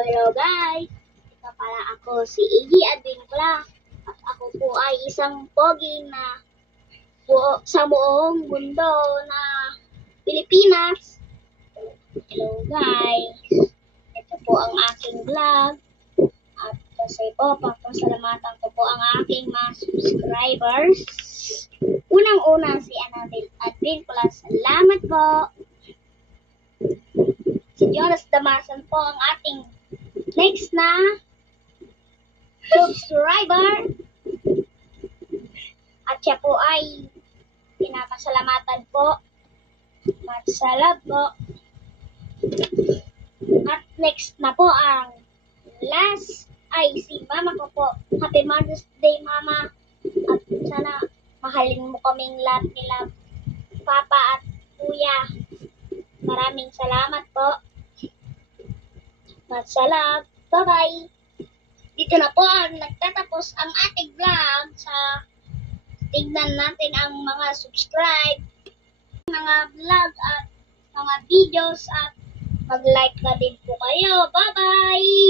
Hello guys! Ito pala ako si Iggy Advincula at ako po ay isang pogi na sa buong mundo na Pilipinas. Hello guys! Ito po ang aking vlog at kasi po papasalamatan ko po ang aking mga subscribers. Unang-una si Annabelle Advincula. Salamat po! Si Jonas Damasan po ang ating next na subscriber. At siya po ay pinapasalamatan po. Masalab po. At next na po ang last ay si mama ko po. Happy Mother's Day, mama. At sana mahalin mo kaming lahat nila, papa at kuya. Maraming salamat po. Masalam. Bye-bye. Dito na po ang nagtatapos ang ating vlog. Sa tignan natin ang mga subscribe, mga vlog at mga videos at mag-like na din po kayo. Bye-bye!